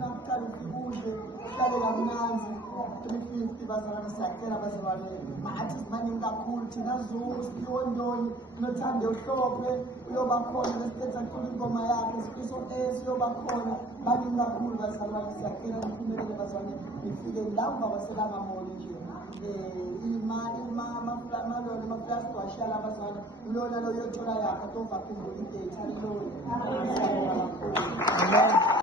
nakuqala ukudle uhlale kamnandi 350 bazalwane siyacela bazalwane mathi maningi kakhulu thina Zulu siyondoni nothande uhlophe uyoba khona lesenza kakhulu ingoma yakhe sifiso siyoba khona maningi kakhulu bazalwane siyacela niphumelele bazalwane nifike la ungabaselanga moli nje amaplast washala abazalwane uyona lo yothola yakhe atova phindula idate haleluya.